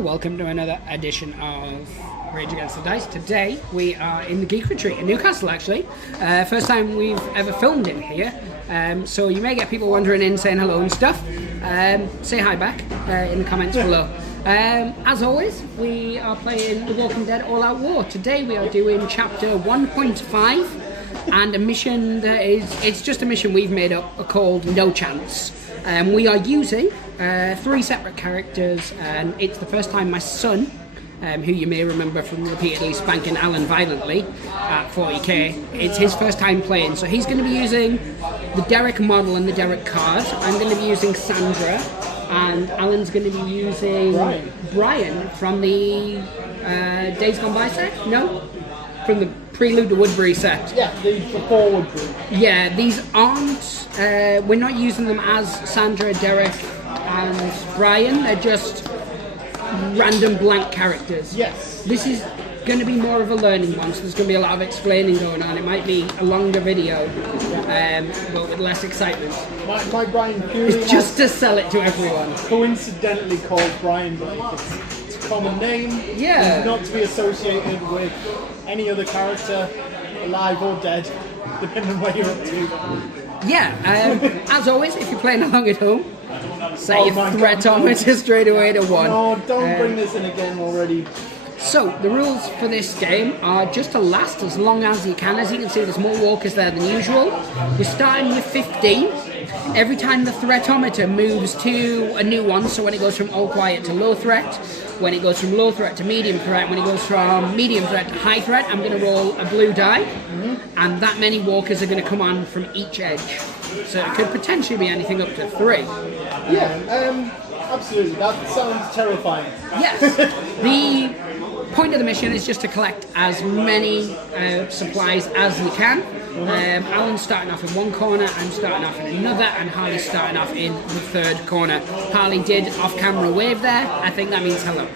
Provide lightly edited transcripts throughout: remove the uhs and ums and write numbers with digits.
Well, welcome to another edition of Rage Against the Dice. Today we are in the Geek Retreat in Newcastle, actually. First time we've ever filmed in here. So you may get people wandering in saying hello and stuff. Say hi back in the comments below. As always, we are playing The Walking Dead All Out War. Today we are doing chapter 1.5 and a mission that is, it's just a mission we've made up called No Chance. We are using 3 separate characters, and it's the first time my son, who you may remember from repeatedly spanking Alan violently at 40k, it's his first time playing, so he's going to be using the Derek model and the Derek card. I'm going to be using Sandra, and Alan's going to be using Brian from the Days Gone By set? No? From the Prelude to Woodbury set. Yeah, the before Woodbury. Yeah, these aren't, we're not using them as Sandra, Derek and Brian, they're just random blank characters. Yes. This is going to be more of a learning one, so there's going to be a lot of explaining going on. It might be a longer video, but with less excitement. My Brian purely It's just to sell it to everyone. coincidentally called Brian, but it's a common name. Yeah. It's not to be associated with any other character, alive or dead, depending on what you're up to. Yeah, as always, if you're playing along at home, set Oh your my God, threatometer straight away to 1. No, don't bring this in again already. So, the rules for this game are just to last as long as you can. As you can see, there's more walkers there than usual. We're starting with 15. Every time the threatometer moves to a new one, so when it goes from all quiet to low threat, when it goes from low threat to medium threat, when it goes from medium threat to high threat, I'm going to roll a blue die, and that many walkers are going to come on from each edge. So it could potentially be anything up to 3. Yeah, absolutely. That sounds terrifying. Yes. The point of the mission is just to collect as many supplies as you can. Alan's starting off in one corner, I'm starting off in another, and Harley's starting off in the third corner. Harley did off-camera wave there. I think that means hello.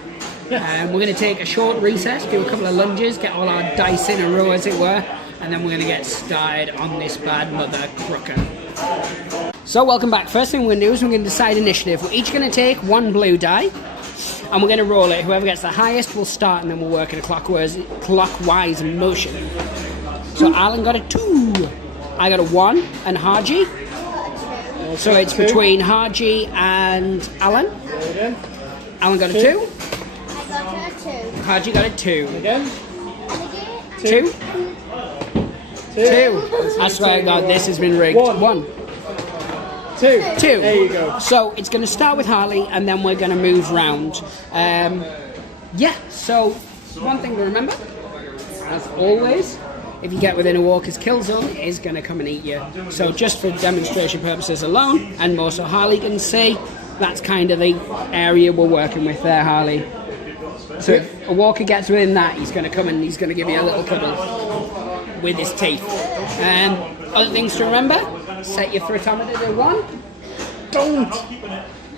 We're going to take a short recess, do a couple of lunges, get all our dice in a row as it were, and then we're going to get started on this bad mother crooker. So welcome back. First thing we're going to do is we're going to decide initiative. We're each going to take 1 blue die, and we're going to roll it. Whoever gets the highest will start, and then we'll work in a clockwise motion. So Alan got a 2, I got a 1, and Harji. So it's between Harji and Alan. Alan got a 2. I got a 2. Harji got a 2. Again? 2. 2. I swear to God, this has been rigged. 1. 2. 2. There you go. So it's going to start with Harley, and then we're going to move round. Yeah, so one thing to remember, as always, if you get within a walker's kill zone, it is going to come and eat you. So just for demonstration purposes alone, and more so Harley can see, that's kind of the area we're working with there, Harley. So if a walker gets within that, he's going to come and he's going to give you a little cuddle with his teeth. Other things to remember, set your threatometer to 1. Don't!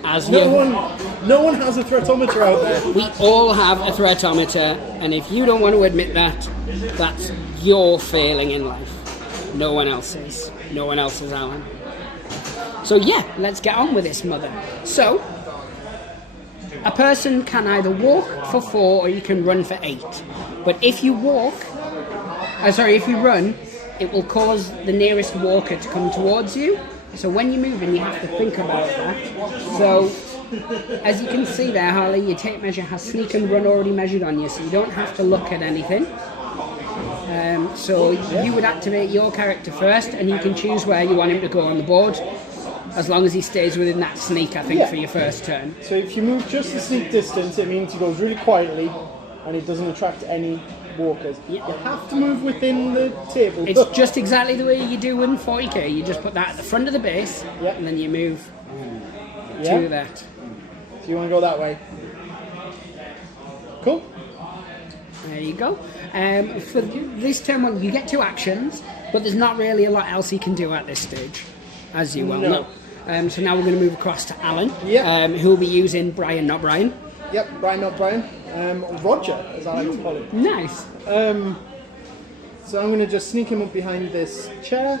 As No one has a threatometer out there. We all have a threatometer, and if you don't want to admit that, that's your failing in life. No one else is. No one else is, Alan. So yeah, let's get on with this, mother. So, a person can either walk for 4 or you can run for 8. But if you if you run, it will cause the nearest walker to come towards you. So when you're moving, you have to think about that. So, as you can see there, Harley, your tape measure has sneak and run already measured on you, so you don't have to look at anything. So you would activate your character first, and you can choose where you want him to go on the board, as long as he stays within that sneak, I think, for your first turn. So if you move just the sneak distance, it means he goes really quietly, and it doesn't attract any walkers. You have to move within the table. It's just exactly the way you do in 40k. You just put that at the front of the base, and then you move to that. So you want to go that way. Cool. There you go. For this turn one, you get 2 actions, but there's not really a lot else you can do at this stage, as you well know. So now we're going to move across to Alan, who will be using Brian, not Brian. Yep, Brian, not Brian. Roger, as I like to call it. Nice. So I'm going to just sneak him up behind this chair,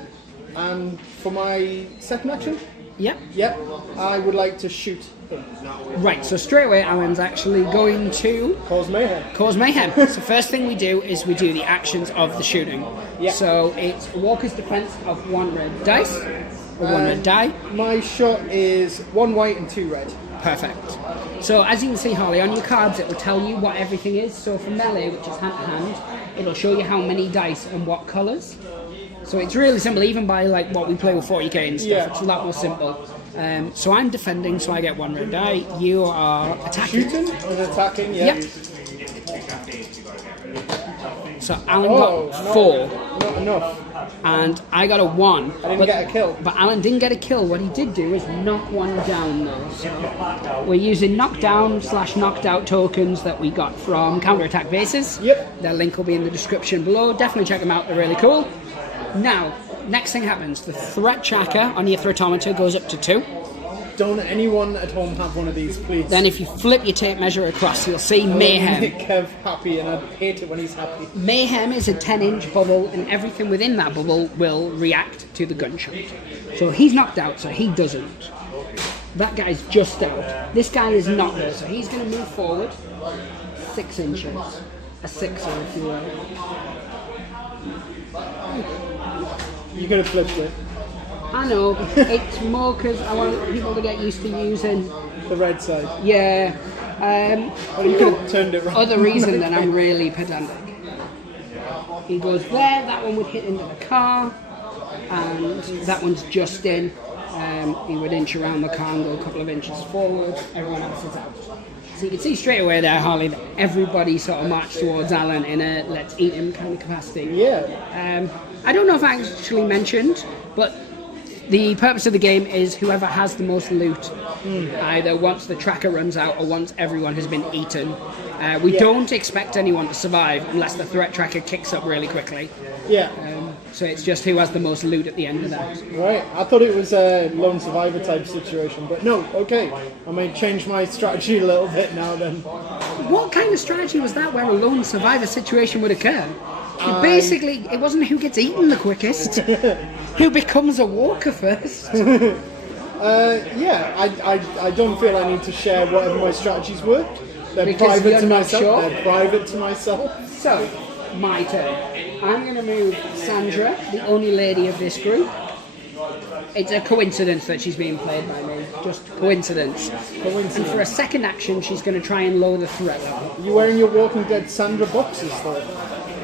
and for my second action, Yep. Yep. I would like to shoot him. Right, so straight away Alan's actually going to Cause mayhem. cause mayhem. So first thing we do is we do the actions of the shooting. Yeah. So it's Walker's defense of 1 red dice, or 1 red die. My shot is 1 white and 2 red. Perfect. So as you can see, Harley, on your cards it will tell you what everything is. So for melee, which is hand to hand, it'll show you how many dice and what colours. So it's really simple, even by like what we play with 40k and stuff. Yeah. It's a lot more simple. So I'm defending, so I get 1 red die. You are attacking. Shooting and attacking, yeah. Yep. So Alan got 4, Not enough. and I got a 1. I didn't get a kill. But Alan didn't get a kill. What he did do is knock 1 down, though. So we're using knockdown / knocked out tokens that we got from counterattack bases. Yep. Their link will be in the description below. Definitely check them out. They're really cool. Now, next thing happens. The threat tracker on your threatometer goes up to 2. Don't anyone at home have one of these, please? Then if you flip your tape measure across, you'll see Mayhem. Make Kev happy, and I hate it when he's happy. Mayhem is a 10-inch bubble, and everything within that bubble will react to the gunshot. So he's knocked out, so he doesn't. That guy's just out. This guy is not there, so he's going to move forward 6 inches. A 6er, if you will. You could have flipped it. I know, it's more because I want people to get used to using... The red side. Yeah. Or you could have turned it right. Other reason that I'm really pedantic. He goes there, that one would hit into the car, and that one's just in. He would inch around the car and go a couple of inches forward. Everyone else is out. So you can see straight away there, Harley, that everybody sort of marched towards Alan in a let's eat him kind of capacity. Yeah. I don't know if I actually mentioned, but the purpose of the game is whoever has the most loot, either once the tracker runs out or once everyone has been eaten. We don't expect anyone to survive unless the threat tracker kicks up really quickly. Yeah. So it's just who has the most loot at the end of that. Right. I thought it was a lone survivor type situation, but no. Okay. I may change my strategy a little bit now. Then. What kind of strategy was that where a lone survivor situation would occur? Basically, it wasn't who gets eaten the quickest, who becomes a walker first. Yeah, I don't feel I need to share whatever my strategies were. They're Because private you're to not myself. sure? They're private to myself. So, my turn. I'm going to move Sandra, the only lady of this group. It's a coincidence that she's being played by me. Just coincidence. And for a second action, she's going to try and lower the threat level. You wearing your Walking Dead Sandra boxes though?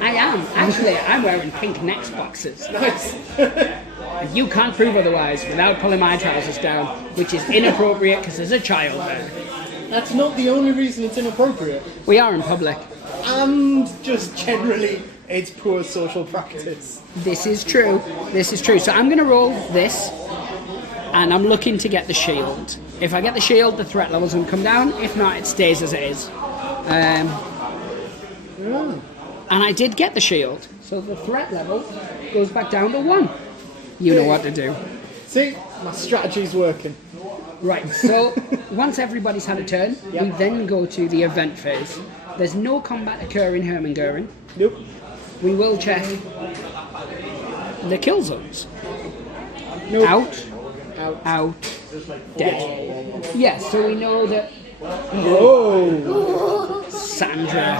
I am. Actually, I'm wearing pink next boxes. Nice. And you can't prove otherwise without pulling my trousers down, which is inappropriate because there's a child there. That's not the only reason it's inappropriate. We are in public. And just generally, it's poor social practice. This is true. This is true. So I'm going to roll this, and I'm looking to get the shield. If I get the shield, the threat level's going to come down. If not, it stays as it is. And I did get the shield, so the threat level goes back down to 1. You know what to do. See, my strategy's working. Right, so once everybody's had a turn, we then go to the event phase. There's no combat occurring Hermann-Goering. Nope. We will check the kill zones. Nope. Out, dead. Yes, so we know that Oh. Sandra,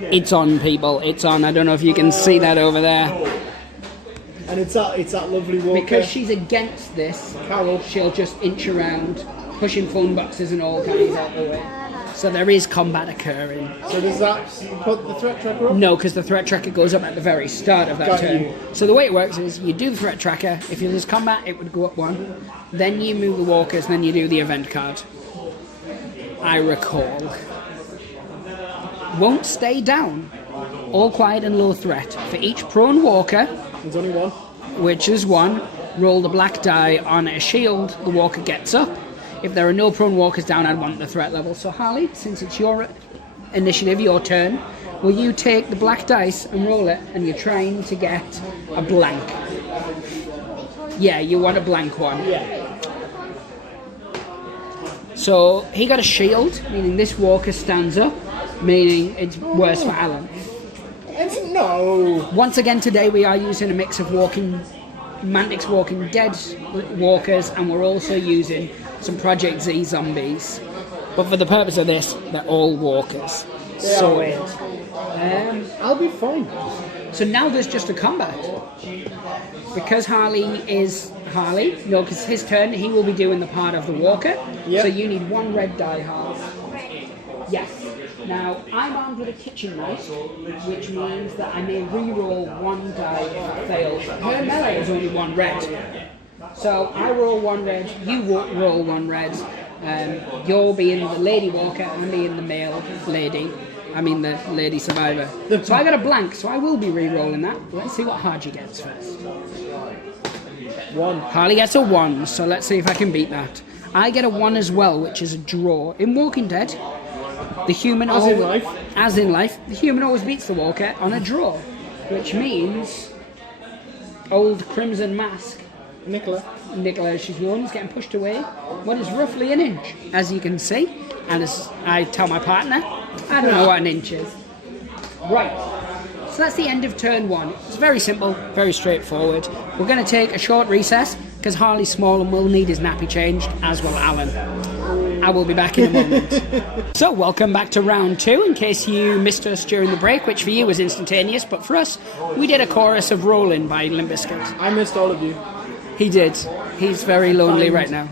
it's on, people. It's on. I don't know if you can see that over there. And it's that lovely walker. Because she's against this, Carol. she'll just inch around, pushing phone boxes and all kinds out the way. So there is combat occurring. So does that put the threat tracker up? No, because the threat tracker goes up at the very start of that Got turn. you. So the way it works is you do the threat tracker. If there's combat, it would go up 1. Then you move the walkers, and then you do the event card. I recall. Won't stay down. All quiet and low threat. For each prone walker, There's only one. which is 1, roll the black die on a shield, the walker gets up. If there are no prone walkers down, I'd want the threat level. So Harley, since it's your initiative, your turn, will you take the black dice and roll it, and you're trying to get a blank. Yeah, you want a blank one. Yeah. So he got a shield, meaning this walker stands up, meaning it's worse for Alan. No. Once again today we are using a mix of walking Mantic's Walking Dead walkers, and we're also using some Project Z zombies. But for the purpose of this, they're all walkers. So I'll be fine. So now there's just a combat. Because Harley is Harley, because his turn, he will be doing the part of the walker. Yep. So you need 1 red die hard. Yes. Now, I'm armed with a kitchen knife, which means that I may re-roll 1 die if I fail. Her melee is only 1 red. So I roll 1 red, you roll 1 red. You're being the lady walker, I'm being the male lady. I mean the lady survivor. So I got a blank, so I will be re-rolling that. Let's see what Harji gets first. 1. Harley gets a 1, so let's see if I can beat that. I get a 1 as well, which is a draw. In Walking Dead, the human as in life, the human always beats the walker on a draw, which means old Crimson Mask, Nicola, she's won, is getting pushed away. What is roughly an inch, as you can see, and as I tell my partner, I don't know what an inch is. Right. So that's the end of turn 1. It's very simple, very straightforward. We're going to take a short recess because Harley's small and will need his nappy changed, as will Alan. I will be back in a moment. So welcome back to round 2, in case you missed us during the break, which for you was instantaneous, but for us, we did a chorus of Rollin' by Limp Bizkit. I missed all of you. He did. He's very lonely right now.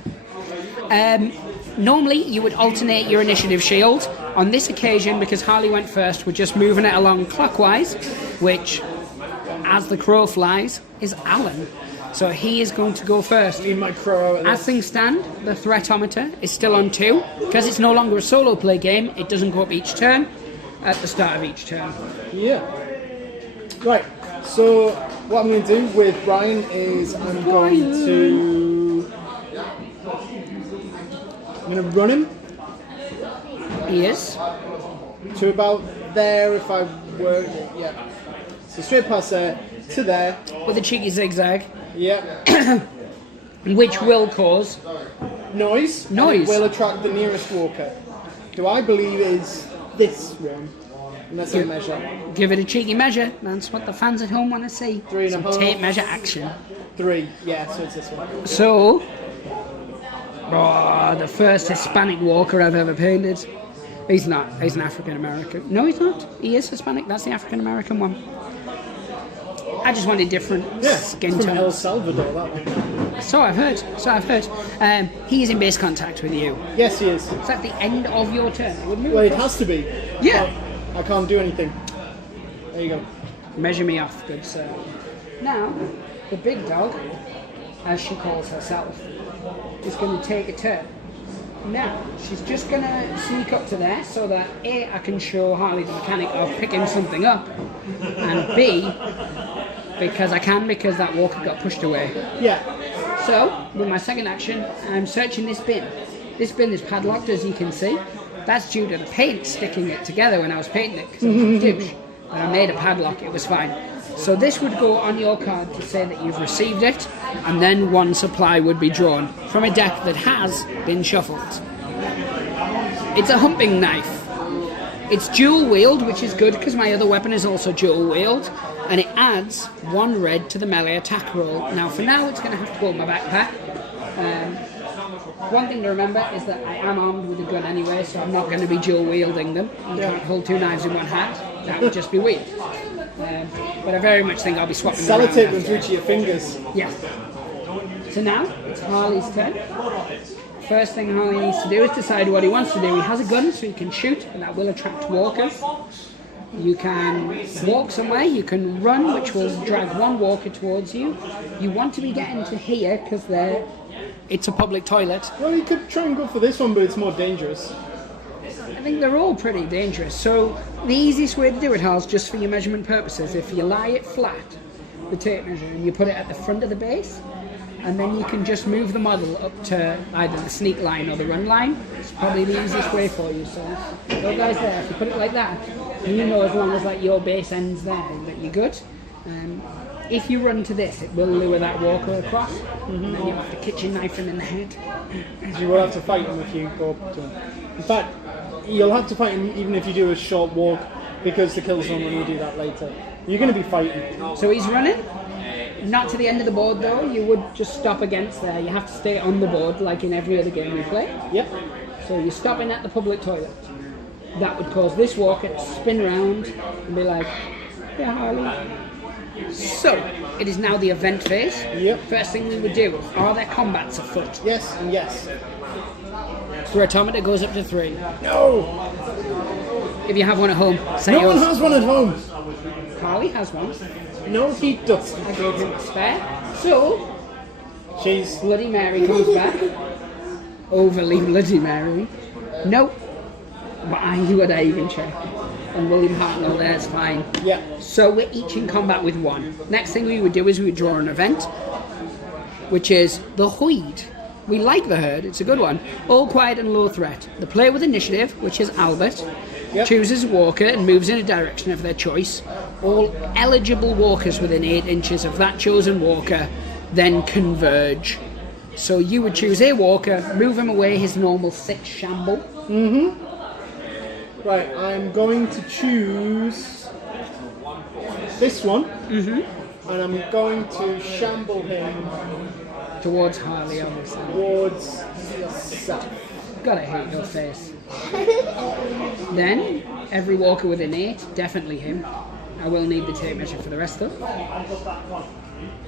Normally, you would alternate your initiative shield. On this occasion, because Harley went first, we're just moving it along clockwise, which, as the crow flies, is Alan. So he is going to go first. Leave my crow out. As things stand, the threatometer is still on 2. Because it's no longer a solo play game, it doesn't go up each turn, at the start of each turn. Yeah. Right, so what I'm going to do with Brian is I'm going to run him. He is. To about there if I were, yeah. So straight past there, to there. With a cheeky zigzag. Yeah. Which will cause noise. Noise. Will attract the nearest walker, who I believe is this one. And that's a measure. Give it a cheeky measure. That's what the fans at home want to see. 3.5. Some tape measure action. 3. Yeah, so it's this one. So, the first Hispanic walker I've ever painted. He's not. He's an African American. No, he's not. He is Hispanic. That's the African American one. I just wanted different skin from tones. El Salvador, that one. So I've heard. He is in base contact with you. Yes, he is. Is that the end of your turn? Well, it has to be. Yeah. I can't do anything. There you go. Measure me off, good sir. Now, the big dog, as she calls herself, is going to take a turn. Now, she's just going to sneak up to there so that A, I can show Harley the mechanic of picking something up, and B, because that walker got pushed away. Yeah. So, with my second action, I'm searching this bin. This bin is padlocked, as you can see. That's due to the paint sticking it together when I was painting it, because I was a douche. When I made a padlock, it was fine. So this would go on your card to say that you've received it, and then 1 supply would be drawn from a deck that has been shuffled. It's a humping knife. It's dual wield, which is good because my other weapon is also dual wield, and it adds 1 red to the melee attack roll. Now for now it's going to have to go in my backpack. One thing to remember is that I am armed with a gun anyway, so I'm not going to be dual wielding them. You can't hold 2 knives in one hand. That would just be weird. But I very much think I'll be swapping them around. Sellotape them through to your fingers. Yeah. So now it's Harley's turn. First thing Harley needs to do is decide what he wants to do. He has a gun, so he can shoot, and that will attract walkers. You can walk somewhere, you can run, which will drag 1 walker towards you. You want to be getting to here because it's a public toilet. Well, you could try and go for this one, but it's more dangerous. I think they're all pretty dangerous. So the easiest way to do it, Hals, just for your measurement purposes, if you lie it flat, the tape measure, and you put it at the front of the base, and then you can just move the model up to either the sneak line or the run line. It's probably the easiest way for you. So those guys there, if you put it like that, you know as long as your base ends there that you're good. If you run to this, it will lure that walker across, and then you have to kitchen knife him in the head. You will have to fight him if you go up to him. In fact, you'll have to fight him even if you do a short walk, because the kill zone when you do that later. You're going to be fighting. So he's running. Not to the end of the board though, you would just stop against there. You have to stay on the board like in every other game we play. Yep. So you're stopping at the public toilet. That would cause this walker to spin around and be like, yeah, Harley. So, it is now the event phase. Yep. First thing we would do, are there combats afoot? Yes and yes. Gratometer goes up to 3. No! If you have one at home, say No yours. one has one at home. Harley has one. No, he doesn't. I gave him a spare. So, She's Bloody Mary comes back. Overly Bloody Mary. Nope. But would I even check? And William Hartnell there's fine. yeah. So we're each in combat with one. Next thing we would do is we would draw an event, which is the Horde. We like the Herd, it's a good one. All quiet and low threat. The player with initiative, which is Albert, Yep. chooses a walker and moves in a direction of their choice. All eligible walkers within 8 inches of that chosen walker then converge. So you would choose a walker, move him away his normal 6 shamble. Right, I'm going to choose this one. Mm-hmm. And I'm going to shamble him Towards Harley, obviously. towards south. Gotta hate your face. Then, every walker within 8, definitely him. I will need the tape measure for the rest of them.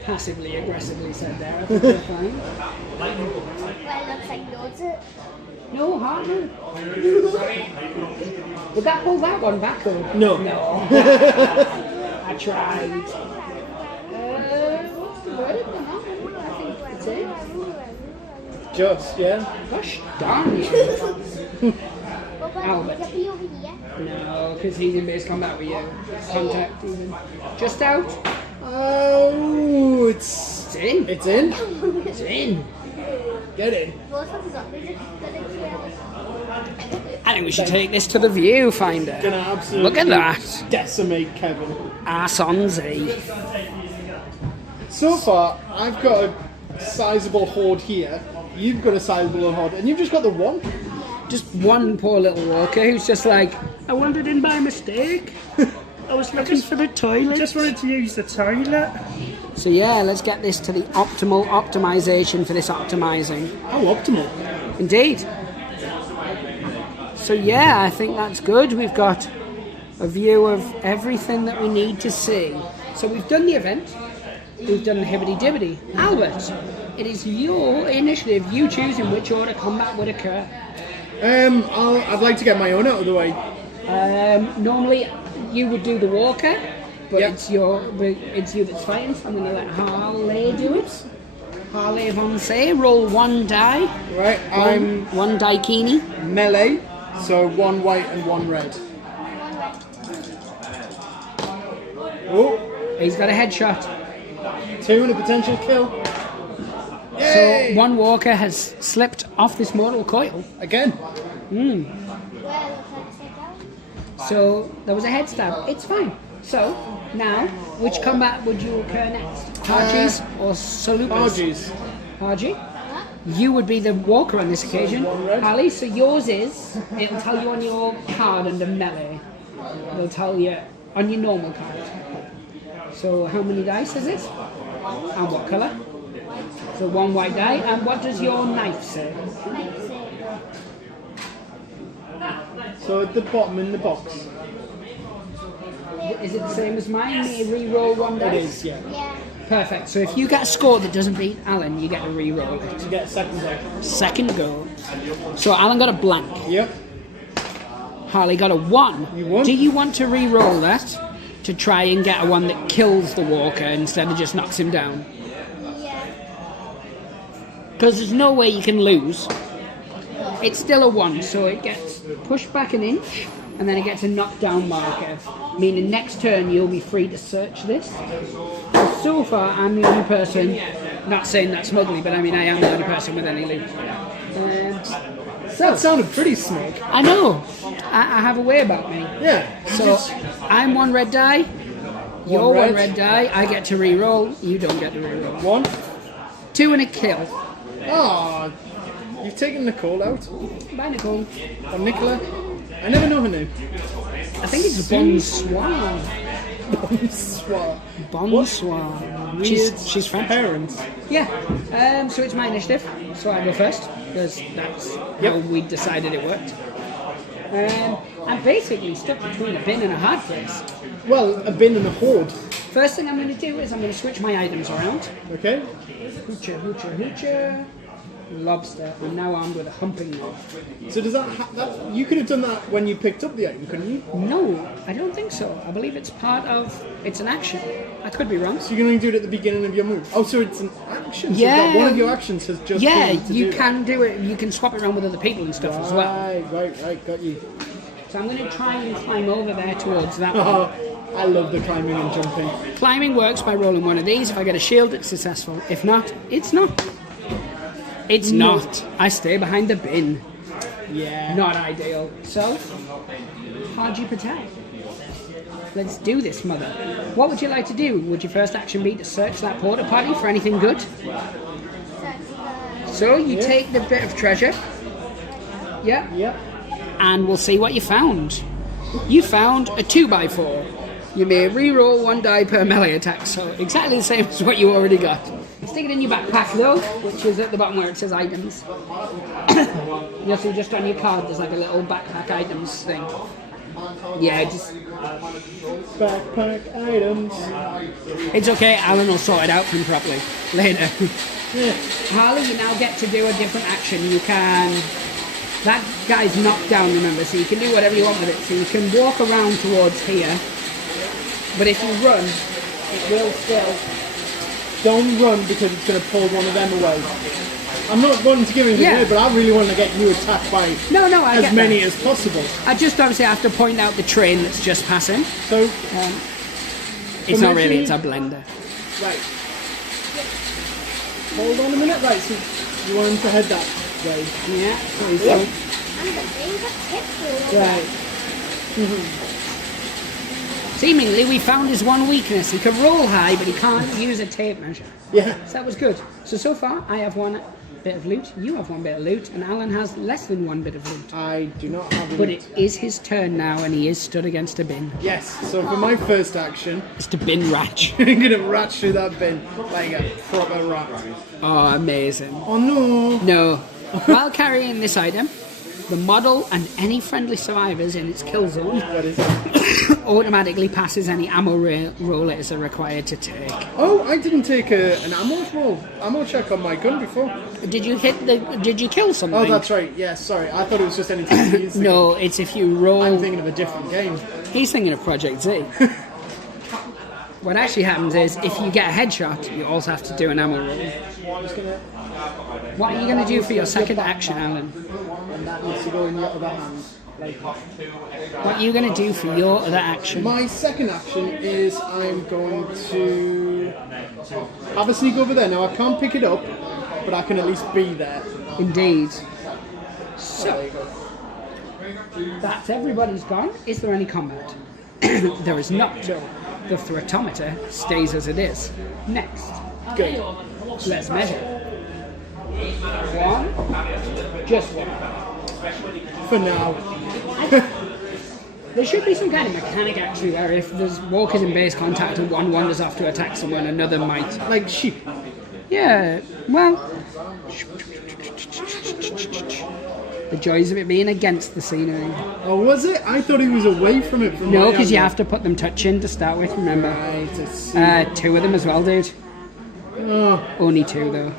Passively aggressively said there, I think we're fine. Well, it looks like yours. No, Hartman. Would that pull that one back though? No. No. I tried. What's the verdict on that one? I think that's it. Just, yeah. Gosh darn you. Albert. Would it be over here? No, because he's in base combat with you. Contact even. Just out. Oh, it's in. It's in. It's in. Get in. Most of the zombies I think we should take this to the viewfinder. Gonna absolutely Look at that. decimate Kevin. Ass on Z. So far, I've got a sizable horde here. You've got a sizable horde, and you've just got the one. Just one poor little walker who's just like, I wandered in by mistake. I was looking for the toilet. Just wanted to use the toilet. So yeah, let's get this to the optimal optimization for this optimizing. How optimal. Indeed. So yeah, I think that's good. We've got a view of everything that we need to see. So we've done the event. We've done the hibbity-dibbity. Albert, it is your initiative. You choose in which order combat would occur. I'd like to get my own out of the way. Normally, you would do the walker, but Yep. it's you that's fighting. So I'm going to let Harley do it. Harley von Say, roll 1 die. Right, I'm One daikini. melee, so 1 white and 1 red. Oh, He's got a headshot. 2 and a potential kill. Yay! So one walker has slipped off this mortal coil. Again. So there was a head stab. It's fine. So now, which combat would you occur next? Hargies or Salupas? Argies. Hargy? You would be the walker on this occasion. One red. Ali, so yours is, it'll tell you on your card under melee. It'll tell you on your normal card. So how many dice is it? And what colour? So 1 white die. And what does your knife say? So at the bottom in the box. Is it the same as mine? Me re-roll 1 dice? It is, yeah. Yeah. Perfect. So if you get a score that doesn't beat Alan, you get to re-roll it. To get a second go. Second go. So Alan got a blank. Yep. Harley got a 1. You won. Do you want to re-roll that to try and get a 1 that kills the walker instead of just knocks him down? Yeah. Because there's no way you can lose. It's still a 1, so it gets pushed back an inch, and then it gets a knockdown marker. Meaning next turn you'll be free to search this. So far, I'm the only person, not saying that smugly, but I mean I am the only person with any loot. That sounded pretty smug. I know. I have a way about me. Yeah. So I'm 1 red die. You're 1 red. red die. I get to re-roll. You don't get to re-roll. 1. 2 and a kill. Ah, you've taken Nicole out. Bye, Nicole. Or Nicola. I never know her name. I think it's Bon Swan. Bonsoir. Bonsoir. She's French. Parents. Yeah. So it's my initiative. So I go first because that's how we decided it worked. I'm basically stuck between a bin and a hard place. Well, a bin and a horde. First thing I'm going to do is I'm going to switch my items around. Okay. Hoocher, hoocher, hoocher. Lobster. I'm now armed with a humping rod. So does that you could have done that when you picked up the item, couldn't you? No, I don't think so. I believe it's it's an action. I could be wrong. So you're going to do it at the beginning of your move. Oh, so it's an action. So Yeah. that one of your actions has just been to you do can do it. You can swap it around with other people and stuff as well. Right, got you. So I'm going to try and climb over there towards that one. Oh, I love the climbing and jumping. Climbing works by rolling one of these. If I get a shield, it's successful. If not, it's not. It's not. I stay behind the bin. Yeah. Not ideal. So, how'd you protect? Let's do this, mother. What would you like to do? Would your first action be to search that porta potty for anything good? So you take the bit of treasure. Yeah. Yep. And we'll see what you found. You found a 2x4. You may re-roll 1 die per melee attack, so exactly the same as what you already got. Stick it in your backpack though, which is at the bottom where it says items. You'll see just on your card there's like a little backpack items thing. Yeah, just... Backpack items. It's okay, Alan will sort it out for him properly later. Harley, you now get to do a different action. You can... That guy's knocked down, remember, so you can do whatever you want with it. So you can walk around towards here, but if you run, it will still... Don't run because it's going to pull one of them away. I'm not wanting to give anything away, but I really want to get you attacked by I as many as possible. I just obviously have to point out the train that's just passing. So, it's not really, it's a blender. Right. Hold on a minute, right, so you want him to head that way. Yeah, please And don't. the thing got tipped over. Right. Seemingly, we found his one weakness. He can roll high, but he can't use a tape measure. Yeah. So that was good. So far, I have 1 bit of loot, you have 1 bit of loot, and Alan has less than 1 bit of loot. I do not have But loot. it is his turn now, and he is stood against a bin. Yes, so for my first action, It's the bin ratch. I'm going to rat through that bin like a proper rat. Oh, amazing. Oh no! No. While carrying this item, the model and any friendly survivors in its kill zone What is it? automatically passes any ammo roll it is required to take. Oh, I didn't take an ammo check on my gun before. Did you kill something? Oh, that's right. Yes, sorry. I thought it was just any time you use it. No, it's if you roll... I'm thinking of a different game. He's thinking of Project Z. What actually happens is, if you get a headshot, you also have to do an ammo roll. What are you going to do for your second action, Alan? And that needs to go in your other hand. Like, What are you going to do for your other action? my second action is I'm going to have a sneak over there. Now, I can't pick it up, but I can at least be there. Indeed. So, that's everybody's gone. Is there any combat? There is not. The threatometer stays as it is. Next. Good. Let's measure. 1. Just 1. For now. There should be some kind of mechanic actually where if there's walkers in base contact and one wanders off to attack someone, another might. Like sheep. Yeah, well... The joys of it being against the scenery. Oh, was it? I thought he was away from it. From No, my because you angle. have to put them touching to start with, remember? Right, I see. 2 of them as well, dude. Oh, Only 2 though.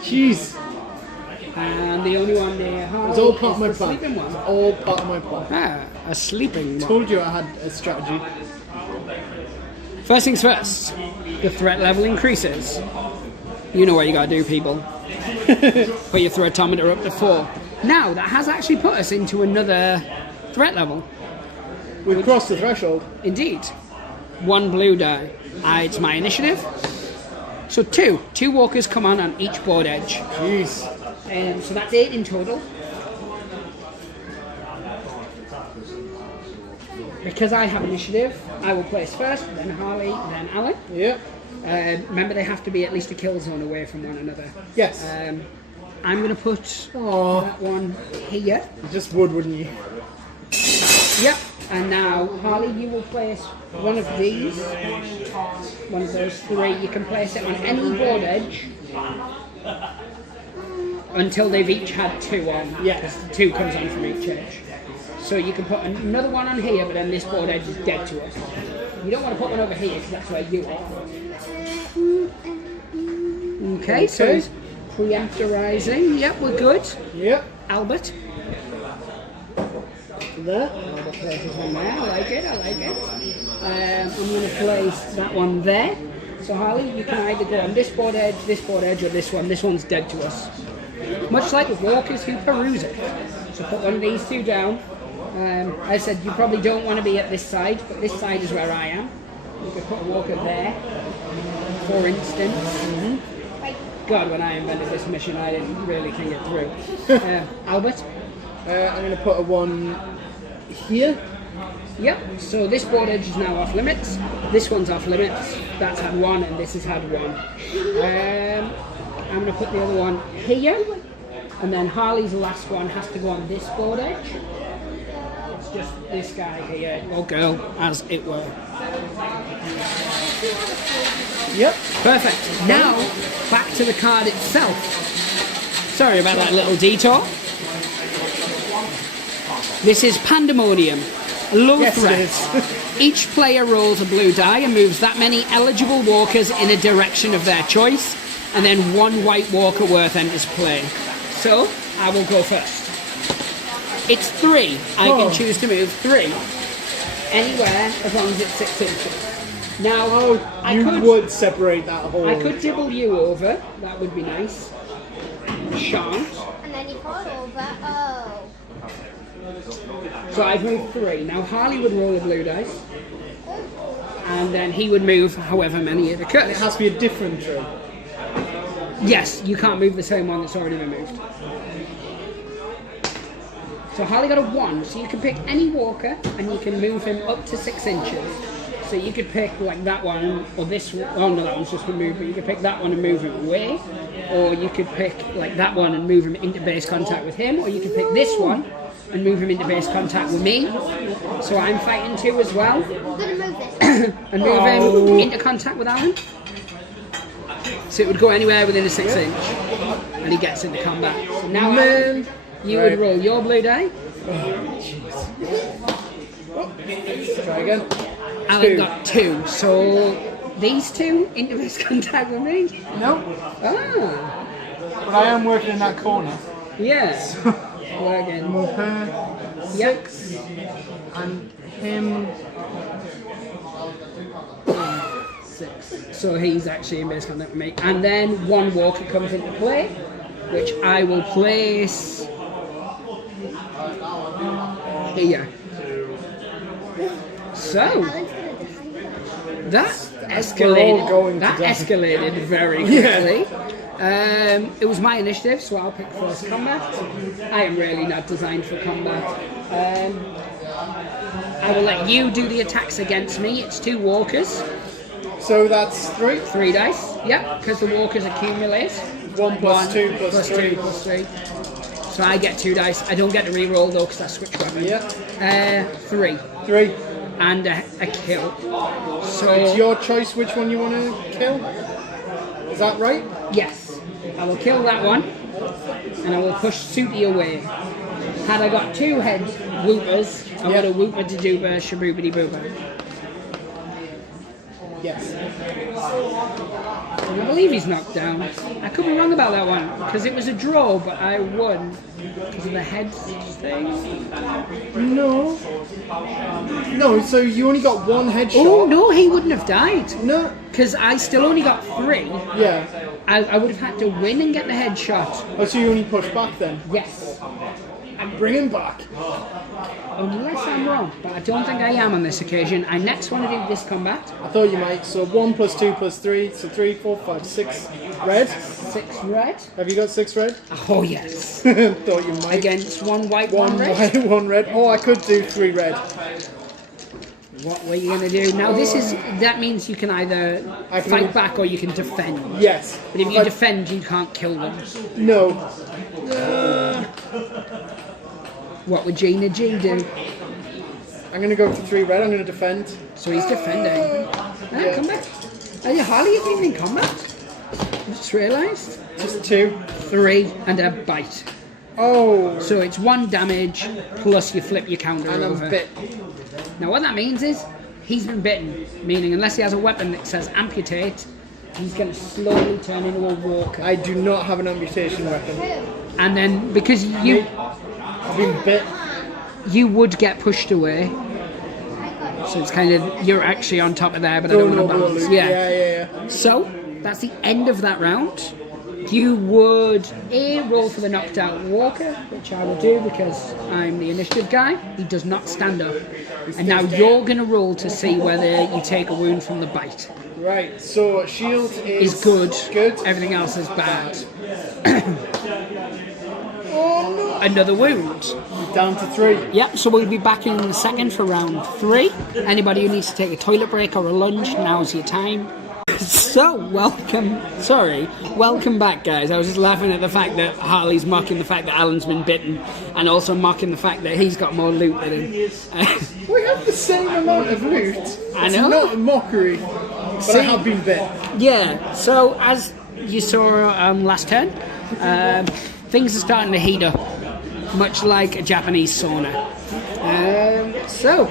jeez. And the only one there It's all part of my the plan. sleeping one. It's all part of my plan. Ah, a sleeping one. Told you I had a strategy. First things first, the threat level increases. You know what you gotta do, people. Put your threatometer up to 4. Now, that has actually put us into another threat level. We've crossed the threshold. Indeed. 1 blue die. It's my initiative. So 2. 2 walkers come on each board edge. Jeez. So that's 8 in total. Because I have initiative, I will place first, then Harley, then Alan. Yep. Remember, they have to be at least a kill zone away from one another. Yes. I'm going to put Oh, that one here. you just would, wouldn't you? Yep. And now, Harley, you will place one of these, one of those three. You can place it on any board edge until they've each had two on. Yes. Two comes on from each edge. So you can put another one on here, but then this board edge is dead to us. You don't want to put one over here because that's where you are. Okay, so it's preemptorizing. Yep, we're good. Yep. Albert. There. Albert places one there. I like it. I like it. I'm going to place that one there. So Harley, you can either go on this board edge, or this one. This one's dead to us. Much like walkers who peruse it. So put one of these two down. I said you probably don't want to be at this side, but this side is where I am. You could put a walker there, for instance. God, when I invented this mission, I didn't really think it through. Albert? I'm going to put a one here. Yep, so this board edge is now off limits. This one's off limits. That's had one, and this has had one. I'm going to put the other one here, and then Harley's last one has to go on this board edge. It's just this guy here, or girl, as it were. Yep. Perfect. Now, back to the card itself. Sorry about that little detour. This is Pandemonium. Low Yes, threat. it is. Each player rolls a blue die and moves that many eligible walkers in a direction of their choice, and then one white walker worth enters play. So, I will go first. It's 3. I can choose to move 3. Anywhere, as long as it's 6 inches. Now, you would separate that whole... I could dibble you over. That would be nice. Shan't. And then you fall over. Oh. So I've moved 3. Now Harley would roll a blue dice. And then he would move however many it occurs. It has to be a different tree. Yes, you can't move the same one that's already been moved. So Harley got a 1, so you can pick any walker and you can move him up to 6 inches. So you could pick like that one or this one. Oh no, that one's just been moved, but you could pick that one and move him away. Or you could pick like that one and move him into base contact with him. Or you could pick this one and move him into base contact with me. So I'm fighting 2 as well. I'm gonna move this. And move him into contact with Alan. So it would go anywhere within a 6 inch. And he gets into combat. So now Alan, you would roll your blue die. Try again. Alan got 2. So these 2 into base contact with me. No. Ah, But I am working in that corner. yeah. Working. Move her. Yep. 6. And him. 6. So he's actually in base contact with me. And then one walker comes into play, which I will place here. So that escalated very quickly. It was my initiative, so I'll pick first combat. I am really not designed for combat. I will let you do the attacks against me. It's 2 walkers. So that's 3. 3 dice. Yep, because the walkers accumulate. 1 plus 2 plus 3. 2 plus 3. So I get 2 dice. I don't get to re-roll though because I switch weapon. Yeah. 3. 3. And a kill. So It's your choice which one you want to kill. Is that right? yes, I will kill that one, and I will push Sooty away. Had I got 2 head whoopers, I would have whooper to dooper, shaboopity booper. Yes. And I believe he's knocked down. I could be wrong about that one because it was a draw, but I won because of the heads thing. No. No, so you only got 1 headshot. Oh no, he wouldn't have died. No. Because I still only got 3. Yeah. I would have had to win and get the headshot. Oh, so you only push back then? Yes. And bring him back. Unless I'm wrong, but I don't think I am on this occasion. I next want to do this combat. I thought you might. So 1 plus 2 plus 3. So 3, 4, 5, 6. Red. 6 red. Have you got 6 red? Oh yes. Thought you might. Against 1 white, 1 1 red. white, 1 red. Oh, I could do 3 red. What were you going to do? Now that means you can either fight back or you can defend. Yes. But if you defend, you can't kill them. No. What would Gina G do? I'm going to go for 3 red. I'm going to defend. So he's defending. Yeah. Combat. And Harley isn't even in combat. I just realised. Just 2. 3 and a bite. Oh. So it's 1 damage plus you flip your counter And over. I'm bit. Now what that means is he's been bitten, meaning unless he has a weapon that says amputate, he's going to slowly turn into a walker. I do not have an amputation weapon. And then because you I've been bit. you would get pushed away. So it's kind of, you're actually on top of there, but I don't want to balance. Yeah. So that's the end of that round. You would roll for the knocked out walker, which I will do because I'm the initiative guy. He does not stand up. And now you're going to roll to see whether you take a wound from the bite. Right, so shield Is good. Good. Everything else is bad. Oh no. Another wound. Down to 3. Yep, so we'll be back in a second for round 3. Anybody who needs to take a toilet break or a lunch, now's your time. So, welcome back, guys. I was just laughing at the fact that Harley's mocking the fact that Alan's been bitten, and also mocking the fact that he's got more loot than him. We have the same amount of loot. I It's know. not a mockery, but I have been bit. Yeah, so as you saw last turn, things are starting to heat up, much like a Japanese sauna. So,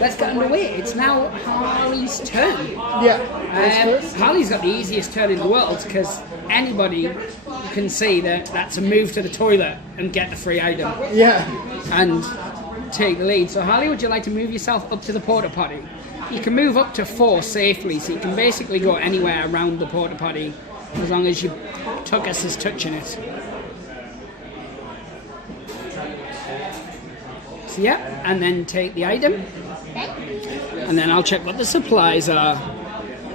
let's get underway. It's now Harley's turn. Yeah. First. Harley's got the easiest turn in the world because anybody can see that that's a move to the toilet and get the free item Yeah. and take the lead. So Harley, would you like to move yourself up to the porta potty? You can move up to 4 safely, so you can basically go anywhere around the porta potty as long as your tuchus is touching it. So yeah, and then take the item. And then I'll check what the supplies are.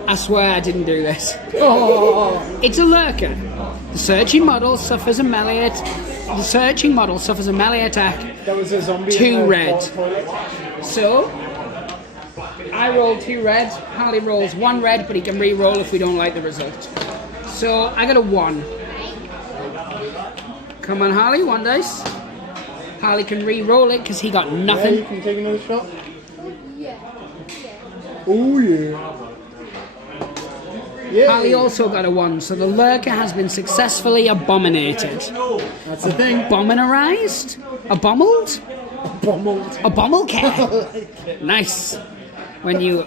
I swear I didn't do this. Oh. It's a lurker. The searching model suffers a melee attack. That was a zombie. 2 in red. the toilet. So I rolled 2 red. Harley rolls 1 red, but he can re-roll if we don't like the result. So I got a 1. Come on, Harley, 1 dice. Harley can re-roll it because he got Yeah, you nothing. can take another shot. Yeah. Oh yeah. Yeah. Harley also got a 1, so the lurker has been successfully abominated. That's the thing. Abominarized? Abommeled? Bumbled. A bommel care. Nice. When you...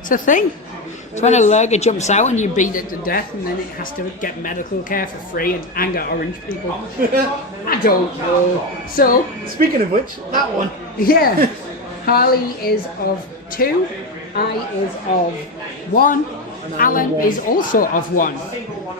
It's a thing. It's when a lurker jumps out and you beat it to death and then it has to get medical care for free and anger orange people. I don't know. So, Speaking of which, that one. yeah. Harley is of 2. I is of 1. Alan is also of 1.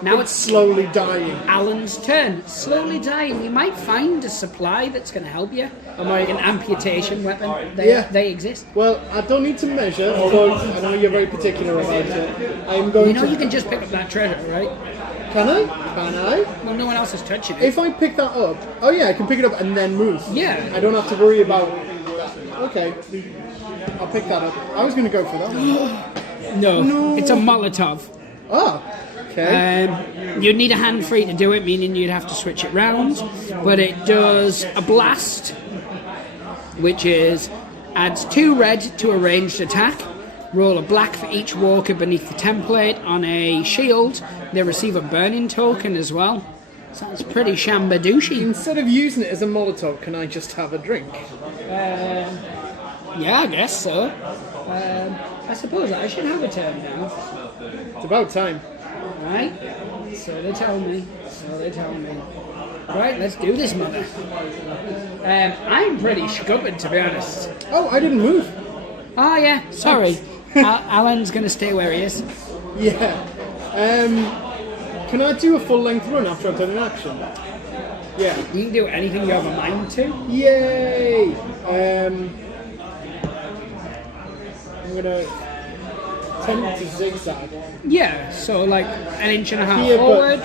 Now it's Slowly dying. Alan's turn. Slowly dying. You might find a supply that's going to help you. Or like an amputation weapon. They exist. Well, I don't need to measure, although I know you're very particular about it. I'm going You know to... you can just pick up that treasure, right? Can I? Can I? Well, no one else is touching it. If I pick that up... Oh yeah, I can pick it up and then move. Yeah. I don't have to worry about... Okay. I'll pick that up. I was going to go for that one. No, it's a Molotov. Ah, okay. You'd need a hand free to do it, meaning you'd have to switch it round. But it does a blast, which adds 2 red to a ranged attack. Roll a black for each walker beneath the template. On a shield, they receive a burning token as well. Sounds pretty shambadooshi. Instead of using it as a Molotov, can I just have a drink? Yeah, I guess so. I suppose I should have a turn now. It's about time. Right? So they tell me. Right, let's do this, mother. I'm pretty scuppered, to be honest. Oh, I didn't move. Oh, yeah, sorry. Alan's going to stay where he is. Yeah. Can I do a full-length run after I've done an action? Yeah. You can do anything you have a mind to. Yay! I'm gonna attempt to zigzag. Yeah, so like an inch and a half Here, but- forward.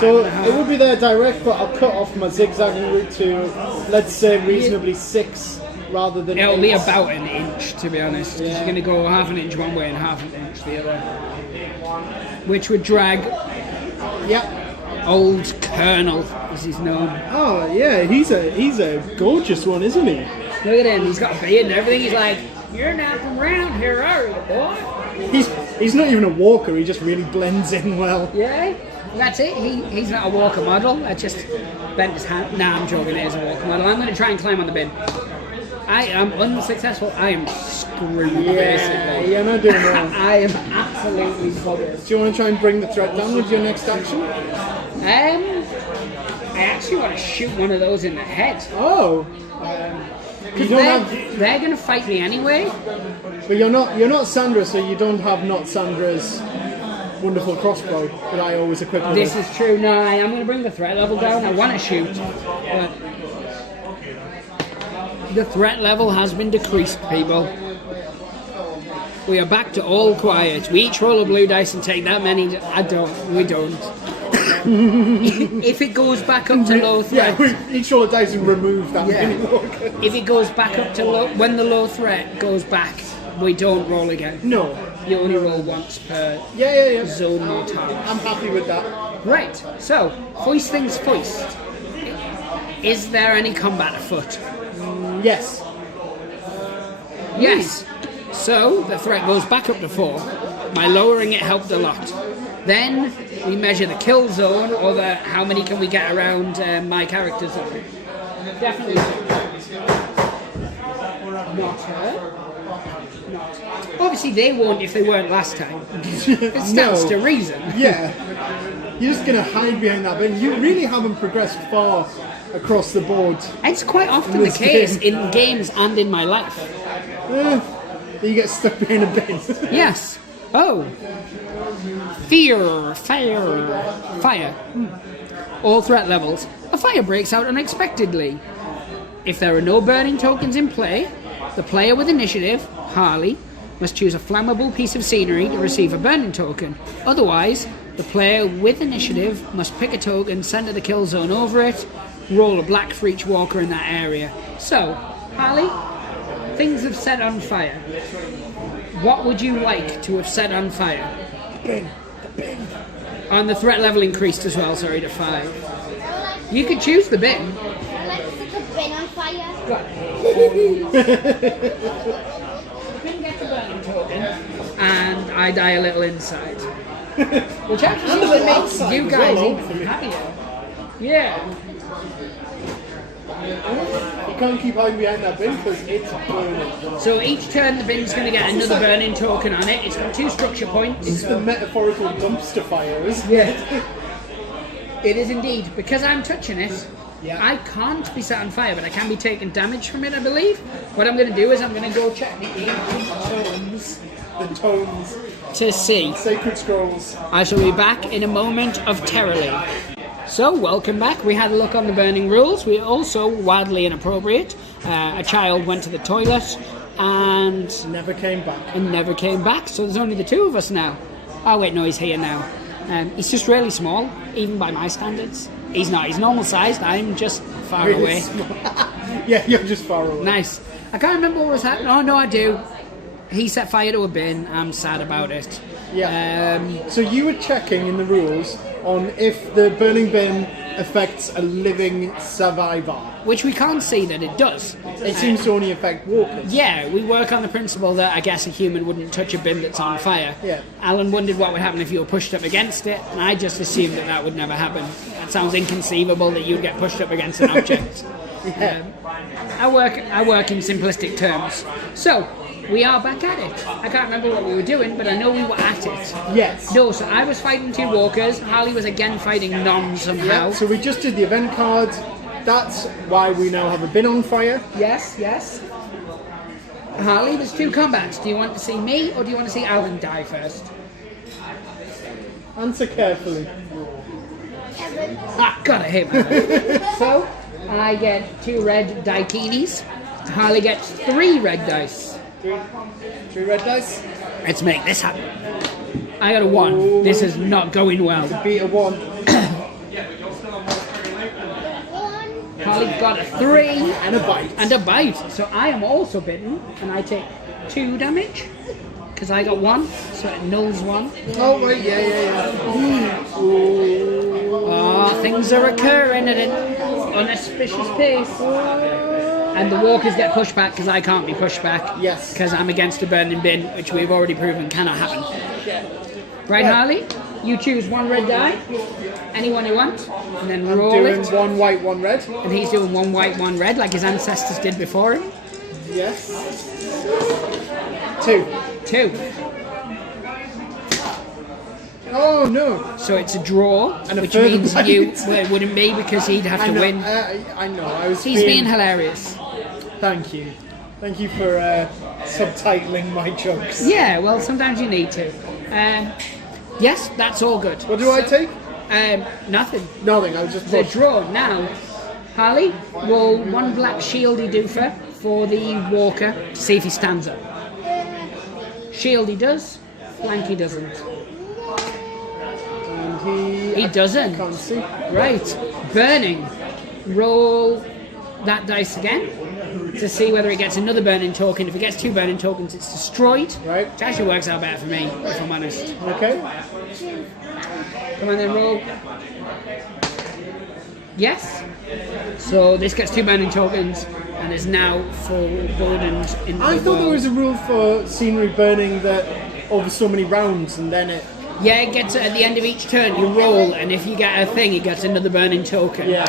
So it would be there direct, but I'll cut off my zigzagging route to, let's say, reasonably 6 rather than It'll 8. be about an inch, to be honest. 'Cause Yeah. you're going to go half an inch one way and half an inch the other. Which would drag Yep. Old Colonel, as he's known. Oh yeah, he's a gorgeous one, isn't he? Look at him, he's got a beard and everything. He's like, you're not from around here, are you, boy? He's not even a walker, he just really blends in well. Yeah, that's it. He's not a walker model. I just bent his hand. Nah, I'm joking, it is a walker model. I'm going to try and climb on the bin. I am unsuccessful. I am screwed, basically. You're not doing well. I am absolutely buggered. Do you want to try and bring the threat down with your next action? I actually want to shoot one of those in the head. Oh. Because they're going to fight me anyway. But you're not Sandra, so you don't have not Sandra's wonderful crossbow that I always equip her This with. is true. No, I am going to bring the threat level down. I want to shoot, but the threat level has been decreased, people. We are back to all quiet. We each roll a blue dice and take that many. We don't. If it goes back up to low threat, we each roll a dice and remove that many walkers. if it goes back up to low, when the low threat goes back, we don't roll again. No. You only roll once per Yeah. zone mortality. I'm happy with that. Right, so, foist things foist. Is there any combat afoot? Yes. Yes. So, the threat goes back up to 4. By lowering it helped a lot. Then, we measure the kill zone, or how many can we get around my character zone. Definitely not her. Not. Obviously, they won't if they weren't last time. It stands to reason. Yeah. You're just going to hide behind that bin. You really haven't progressed far across the board. It's quite often the case in games and in my life. You get stuck behind a bin. Yes. Oh. Fear. Fire. All threat levels. A fire breaks out unexpectedly. If there are no burning tokens in play, the player with initiative, Harley, must choose a flammable piece of scenery to receive a burning token. Otherwise, the player with initiative must pick a token, center the kill zone over it, roll a black for each walker in that area. So, Harley, things have set on fire. What would you like to have set on fire? The bin. And the threat level increased as well, sorry, to 5. You could choose the bin. I like to set the bin on fire. Bin gets a burning token, and I die a little inside. Which actually seems to make you guys even happier. Yeah. You can't keep hiding behind that bin because it's burning. So each turn the bin's going to get another burning token on it. It's got 2 structure points. It's the metaphorical dumpster fire, isn't it? Yeah. It is indeed. Because I'm touching it, I can't be set on fire, but I can be taking damage from it, I believe. What I'm going to do is I'm going to go check the ancient tomes. The tones. To see. Sacred scrolls. I shall be back in a moment of terrorly. So, welcome back. We had a look on the burning rules. We also, wildly inappropriate, a child went to the toilet and Never came back. So there's only the 2 of us now. Oh wait, no, he's here now. He's just really small, even by my standards. He's not. He's normal sized. I'm just far Really away. small. Yeah, you're just far away. Nice. I can't remember what was happening. Oh no, I do. He set fire to a bin. I'm sad about it. Yeah. So you were checking in the rules on if the burning bin affects a living survivor. Which we can't see that it does. It seems to only affect walkers. Yeah, we work on the principle that I guess a human wouldn't touch a bin that's on fire. Yeah. Alan wondered what would happen if you were pushed up against it, and I just assumed that would never happen. It sounds inconceivable that you'd get pushed up against an object. I work in simplistic terms. So, we are back at it. I can't remember what we were doing, but I know we were at it. Yes. No, so I was fighting 2 walkers, Harley was again fighting none somehow. Yeah, so we just did the event card. That's why we now have a bin on fire. Yes. Harley, there's 2 combats. Do you want to see me, or do you want to see Alan die first? Answer carefully. Ah, God, I hate myself. So, I get 2 red daikinis. Harley gets 3 red dice. 3 red dice. Let's make this happen. I got a 1. This is not going well. Beat a 1. Harley got a 3 And a bite. and a bite. So I am also bitten, and I take 2 damage. Because I got 1, so it nulls 1. Oh, right, yeah. Oh, things are occurring at an unauspicious pace. And the walkers get pushed back because I can't be pushed back. Yes. Because I'm against a burning bin, which we've already proven cannot happen. Right, Harley? You choose one red die, anyone you want, and then roll doing it. one white, one red. And he's doing one white, one red, like his ancestors did before him. Yes. 2. 2. Oh no! So it's a draw, And a which further means white. you well, it wouldn't be because he'd have to I know. win. I know. I was. He's being hilarious. Thank you. Thank you for subtitling my jokes. Yeah, well, sometimes you need to. Yes, that's all good. What do I take? Nothing. Nothing. I was just The pushed. draw now. Harley, roll one black shieldy doofer for the walker to see if he stands up. Shield he does, flank he doesn't. And He doesn't. Can't see. Right. Burning. Roll that dice again to see whether it gets another burning token. If it gets 2 burning tokens, it's destroyed. Right. Which actually works out better for me, if I'm honest. Okay. Come on then, roll. Yes. So this gets 2 burning tokens and is now full burdened in the I thought there world. was a rule for scenery burning that over so many rounds, and then it. Yeah, it gets at the end of each turn, you roll, and if you get a thing, it gets another burning token. Yeah.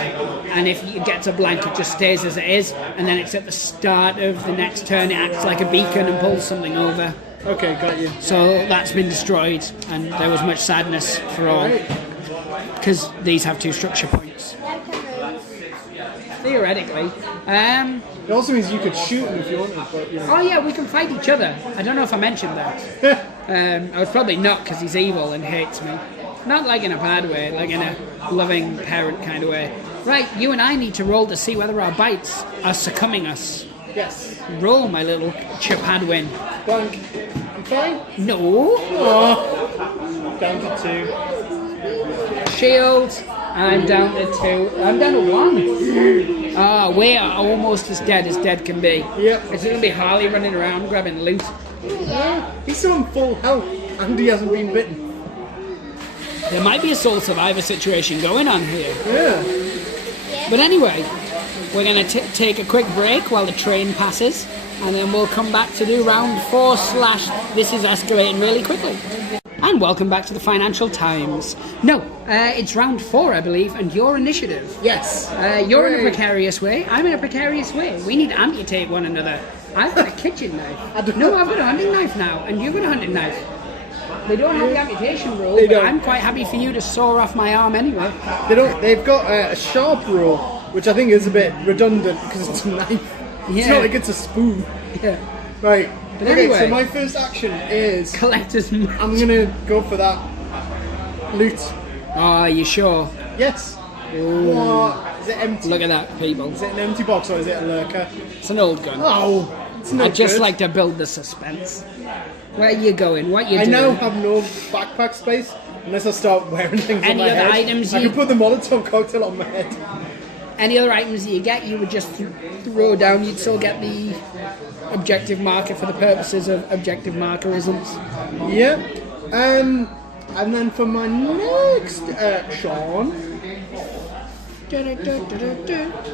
And if it gets a blank, it just stays as it is, and then it's at the start of the next turn, it acts like a beacon and pulls something over. Okay, got you. So that's been destroyed, and there was much sadness for all, Right. because these have 2 structure points. Theoretically. It also means you could shoot him if you wanted, but you know. Oh yeah, we can fight each other. I don't know if I mentioned that. I was probably not, because he's evil and hates me. Not like in a bad way, like in a loving parent kind of way. Right, you and I need to roll to see whether our bites are succumbing us. Yes. Roll, my little Chapadwin. Blank. I'm fine. No. Oh. Down to 2. Shield. I'm down to 2. I'm down to 1. Ah, we are almost as dead can be. Yep. It's going to be Harley running around grabbing loot. He's still in full health, and he hasn't been bitten. There might be a Soul Survivor situation going on here. Yeah. But anyway, we're going to take a quick break while the train passes, and then we'll come back to do round 4 / this is escalating really quickly. And welcome back to the Financial Times. No, it's round 4, I believe, and your initiative. Yes. You're in a Hooray. precarious way, I'm in a precarious way. We need to amputate one another. I've got a kitchen knife. No, I've got a hunting knife now, and you've got a hunting knife. They don't have the amputation rule, They but don't. I'm quite happy for you to saw off my arm anyway. They don't. They've got a sharp rule, which I think is a bit redundant because it's a knife. It's Yeah. not like it's a spoon. Yeah. Right. But okay, anyway. so my first action is Collector's I'm gonna go for that loot. Oh, are you sure? Yes. What? Is it empty? Look at that, people. Is it an empty box or is it a lurker? It's an old gun. Oh, it's not I just good. like to build the suspense. Where are you going? What you I doing? now have no backpack space unless I start wearing things on Any my other head. items I you- can put the Molotov cocktail on my head. Any other items that you get, you would just throw down. You'd still get the objective marker for the purposes of objective markerisms. Yeah. And then for my next action.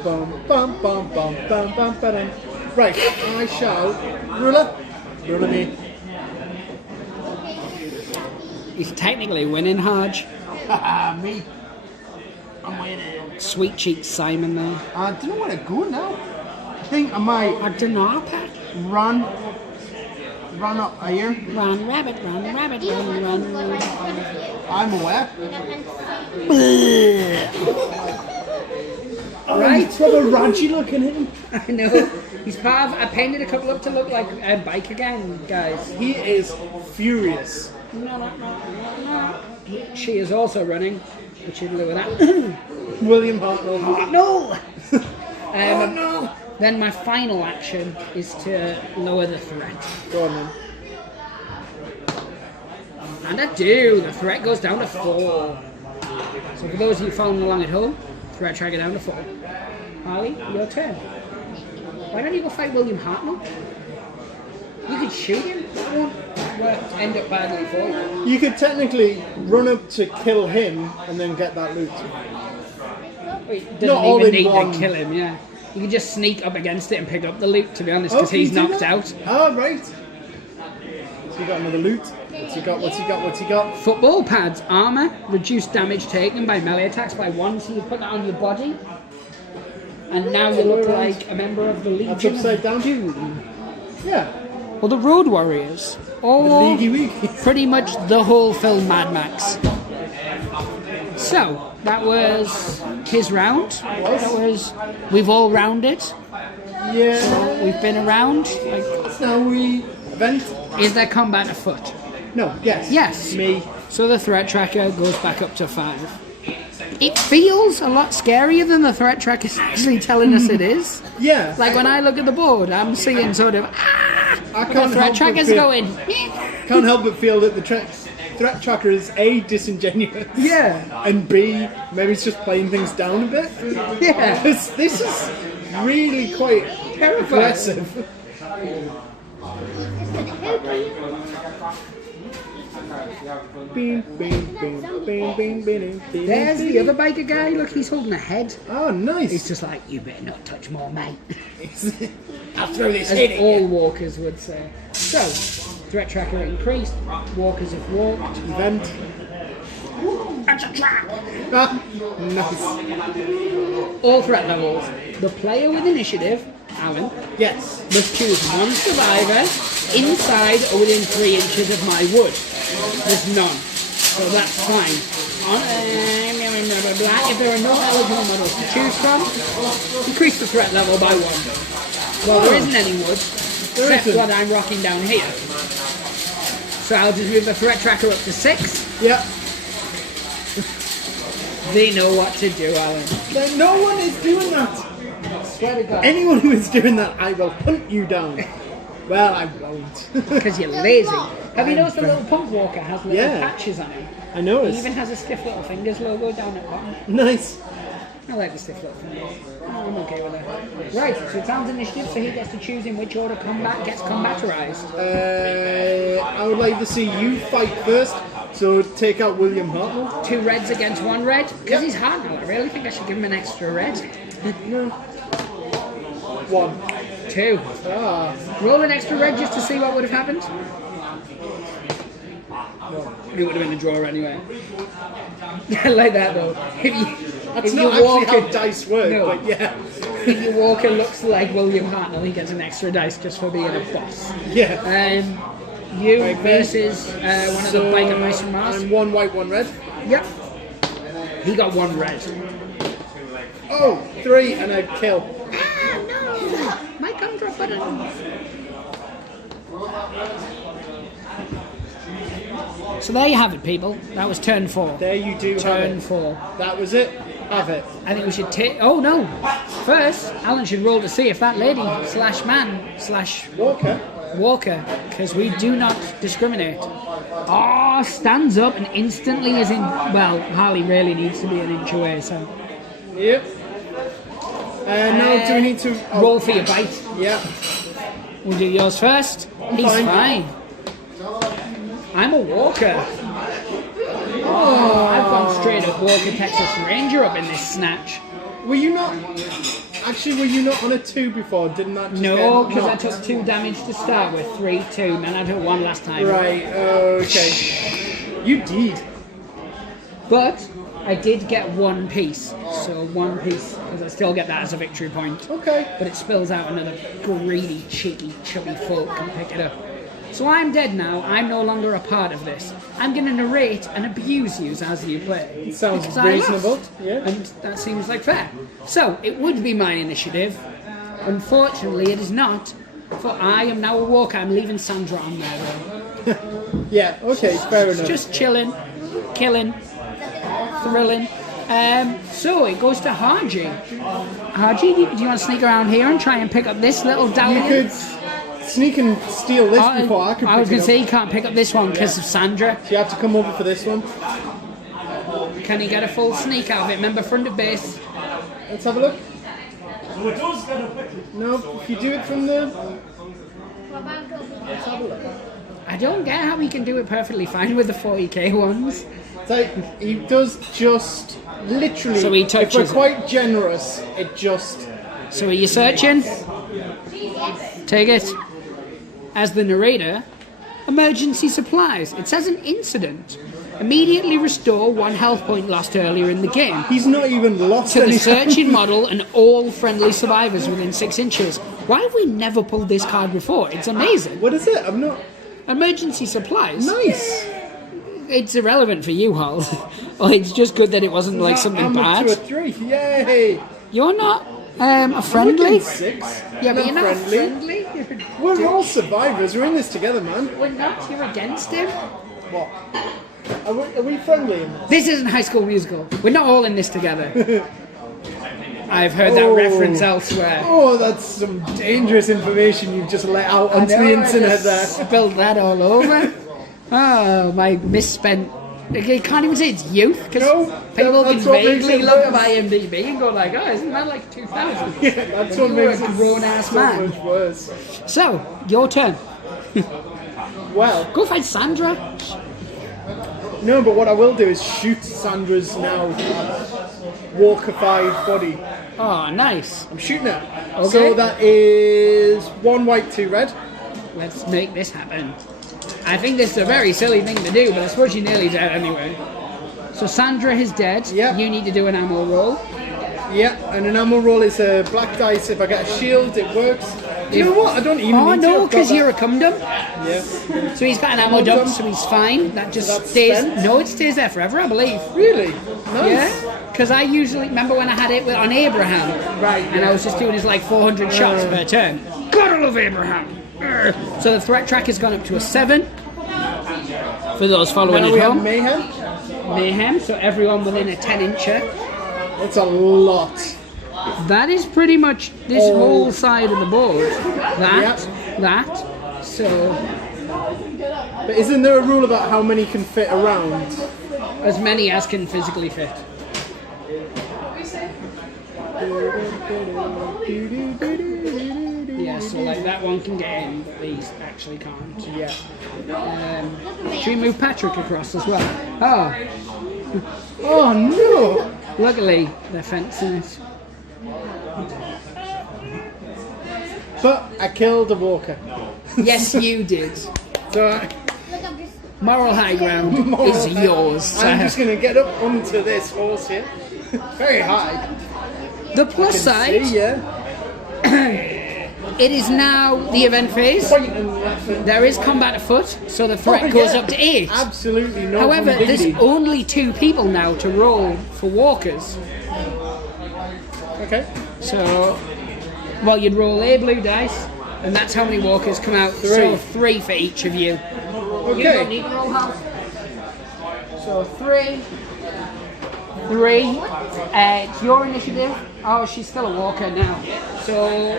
Bum, bum, bum, bum, bum, bum, ba-dum. Right, I shall. Ruler me. He's technically winning, Hodge. Haha, me. I'm winning. Sweet cheek Simon there. I don't know where to go now. I think I might I don't know, Pat. run up here. Run, rabbit, run, rabbit, run, run, run. I'm aware. Right. What a ranchy looking him. I know. He's part of. I painted a couple up to look like a bike again, guys. He is furious. She is also running, which is with that. William Hartnell. No! Oh no! Then my final action is to lower the threat. Go on then. And I do. The threat goes down to 4. So for those of you following along at home, threat tracker down to 4. Harley, your turn. Why don't you go fight William Hartnell? You could shoot him. That won't end up badly for you. You could technically run up to kill him and then get that loot. Wait, Not doesn't all even in need one. to kill him, yeah. You can just sneak up against it and pick up the loot, to be honest, Oh, because can you he's do knocked that? out. Oh, right. So you got another loot. What's he got? What's he got? What's he got? Football pads, armour, reduced damage taken by melee attacks by 1, so you put that on your body. And now you look like a member of the That's Legion upside of down. Doom. Yeah. Or the Road Warriors. The Or Leaguey Weeky. pretty much the whole film Mad Max. So, that was his round. That was, we've all rounded. Yeah. We've been around. Like, Now we event. is there combat afoot? No. Yes. Yes. Me. So the threat tracker goes back up to 5. It feels a lot scarier than the threat tracker is actually telling us it is. Yeah. Like when I look at the board, I'm seeing sort of, I the can't threat help but tracker's feel- going. Can't help but feel that the threat tracker is A, disingenuous. Yeah. And B, maybe it's just playing things down a bit. Yeah. This is really quite aggressive. Bing, bing, bing, bing, bing, bing, bing, There's bing. the other biker guy. Look, he's holding a head. Oh, nice. He's just like, you better not touch more, mate. I'll throw this As in at all you. walkers would say. So, threat tracker increased. Walkers have walked. Event. That's a trap. Ah, nice. All threat levels. The player with initiative, Alan, Yes. must choose one survivor inside or within 3 inches of my wood. There's none, so that's fine. Blah, blah, blah. If there are no eligible models to choose from, increase the threat level by 1. Well, there isn't any wood, except isn't. what I'm rocking down here. So I'll just move the threat tracker up to 6. Yeah. They know what to do, Alan. No one is doing that. Swear to God. Anyone who is doing that, I will hunt you down. Well, I won't. Because you're lazy. Have you noticed the little punk walker has little Yeah. patches on him? I He noticed. even has a stiff little fingers logo down at the bottom. Nice. I like the stiff little fingers. Oh, I'm okay with it. Right, so it's Alan's initiative, so he gets to choose in which order combat gets combaterized. I would like to see you fight first. So take out William Hartnell. 2 reds against 1 red. Because Yep. he's hard now. I really think I should give him an extra red. No. 1. 2. Ah. Roll an extra red just to see what would have happened. It would have been a draw anyway. I like that though. That's if not your actually walker, how dice work, No. but yeah. if your walker looks like William Hartnell, he gets an extra dice just for being a boss. Yeah. You Right, me. versus one of the biker mice from Mars. I'm 1 white, 1 red. Yep. He got 1 red. Oh, 3 and I kill. Ah, no! My gumdrop button. So there you have it, people. That was turn 4. There you do have Turn it. 4. That was it. Have it. I think we should take. Oh no! First, Alan should roll to see if that lady slash man slash Walker. walker, because we do not discriminate. Oh, stands up and instantly is in. Well, Harley really needs to be an inch away, so. Yep. Now do we need to Roll for your bite. Yeah. We'll do yours first. He's fine. fine. I'm a walker. Oh, I've gone straight up Walker Texas Ranger up in this snatch. Were you not? Actually, were you not on a 2 before? Didn't that just No, get because I knocked? took 2 damage to start with, 3, 2, and then I took 1 last time. Right. Okay. You did. But I did get 1 piece, so 1 piece, because I still get that as a victory point. Okay. But it spills out another greedy, cheeky, chubby folk can pick it up. So I'm dead now, I'm no longer a part of this. I'm going to narrate and abuse you as you play. Sounds Because I reasonable, lost. yeah. And that seems like fair. So, it would be my initiative. Unfortunately, it is not. For I am now a walker. I'm leaving Sandra on there though. Yeah. Okay. Fair enough. Just chilling, killing, thrilling. So it goes to Harji. Harji, do you want to sneak around here and try and pick up this little you dalliance? could sneak and steal this before I could. I was pick going to it say up. you can't pick up this one because of Sandra. So you have to come over for this one. Can you get a full sneak out of it? Remember, front of base. Let's have a look. No, if you do it from the. Let's have a look. I don't get how he can do it perfectly fine with the 40k ones. So he does just literally. So he If we're touches it. quite generous, it just So are you searching? Take it. As the narrator, emergency supplies. It says an incident. Immediately restore 1 health point lost earlier in the game. He's not even lost To the any. searching model and all friendly survivors within 6 inches. Why have we never pulled this card before? It's amazing. What is it? I'm not. Emergency supplies. Nice. It's irrelevant for you, Hal. Oh, it's just good that it wasn't like something I'm bad. up to a 3. Yay. You're not a We're friendly? getting 6. Yeah, but Not you're not friendly. friendly. We're all survivors. We're in this together, man. We're not. You're against him. What? Are we friendly in this? This isn't High School Musical. We're not all in this together. I've heard that Oh. reference elsewhere. Oh, that's some dangerous information you've just let out onto the internet there. Spilled that all over. Oh, my misspent. I can't even say it's youth because No, people can that's what makes vaguely it look at worse. IMDb and go like, "Oh, isn't that like 2000?" Yeah, that's what You were makes a it grown-ass so man. much worse. So, your turn. Well, Go fight Sandra. no, but what I will do is shoot Sandra's now walkified body. Oh, nice. I'm shooting it. Okay. So that is 1 white, 2 red. Let's make this happen. I think this is a very silly thing to do, but I suppose you're nearly dead anyway. So Sandra is dead. Yeah. You need to do an ammo roll. Yeah, and an ammo roll is a black dice. If I get a shield, it works. You know what? I don't even Oh need to. no, I've got because that. you're a cum-dum. Yeah. So he's got an ammo dump, so he's fine. That just That's stays. spent? No, it stays there forever, I believe. Really? Nice. Yeah, because I usually remember when I had it on Abraham, Right, and yeah. I was just doing his like 400 shots per turn. Gotta love Abraham. So the threat track has gone up to a 7. For those following Now at we have home, mayhem. mayhem. So everyone within a 10-incher. That's a lot. That is pretty much this Oh. whole side of the board. That, Yep. that. So But isn't there a rule about how many can fit around? as many as can physically fit. Yeah, so like that one can get in, but these actually can't. Yeah. Should we move Patrick across as well? Oh, Oh no! luckily they're fencing it. But I killed a walker. Yes, you did. So Look, I'm just. moral high ground is yours. I'm just gonna get up onto this horse here. Very high. The plus side, See, yeah. it is now the event phase. Point and laughing. There is combat afoot, so the threat Oh, goes yeah. up to 8. Absolutely no. However, there's diggity. only 2 people now to roll for walkers. Okay. So, well, you'd roll a blue dice, and that's how many walkers come out. So 3 for each of you. You don't Okay. need to roll half. So 3. 3. It's your initiative. Oh, she's still a walker now. So,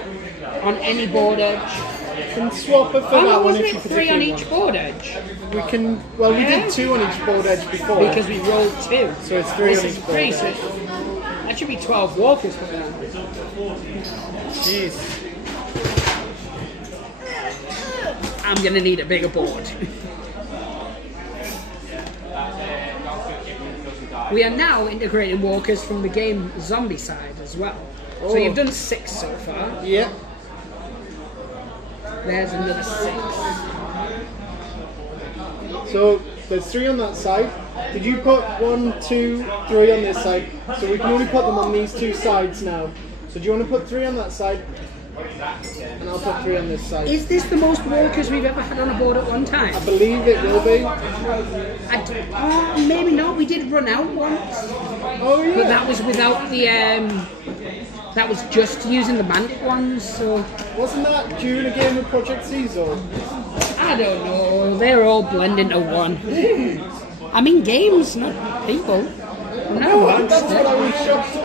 on any board edge. Can swap it for Oh, that no, one wasn't if you it 3 on particularly each board edge? want. We can. Well, we Yeah. did 2 on each board edge before. Because we rolled 2. So it's 3 This on is each 3, board so edge. that should be 12 walkers coming out. Jeez. I'm gonna need a bigger board. We are now integrating walkers from the game zombie side as well. So Oh. you've done 6 so far. Yeah. There's another 6. So there's 3 on that side. Did you put 1, 2, 3 on this side? So we can only put them on these 2 sides now. So do you want to put 3 on that side? And I'll put 3 on this side. Is this the most walkers we've ever had on a board at one time? I believe it will be. Maybe not. We did run out once, Oh yeah. but that was without the. That was just using the Mantic ones. So Wasn't that during a game of Project Caesar? I don't know. They're all blend into one. I mean, games, not people. No, That's what I was shocked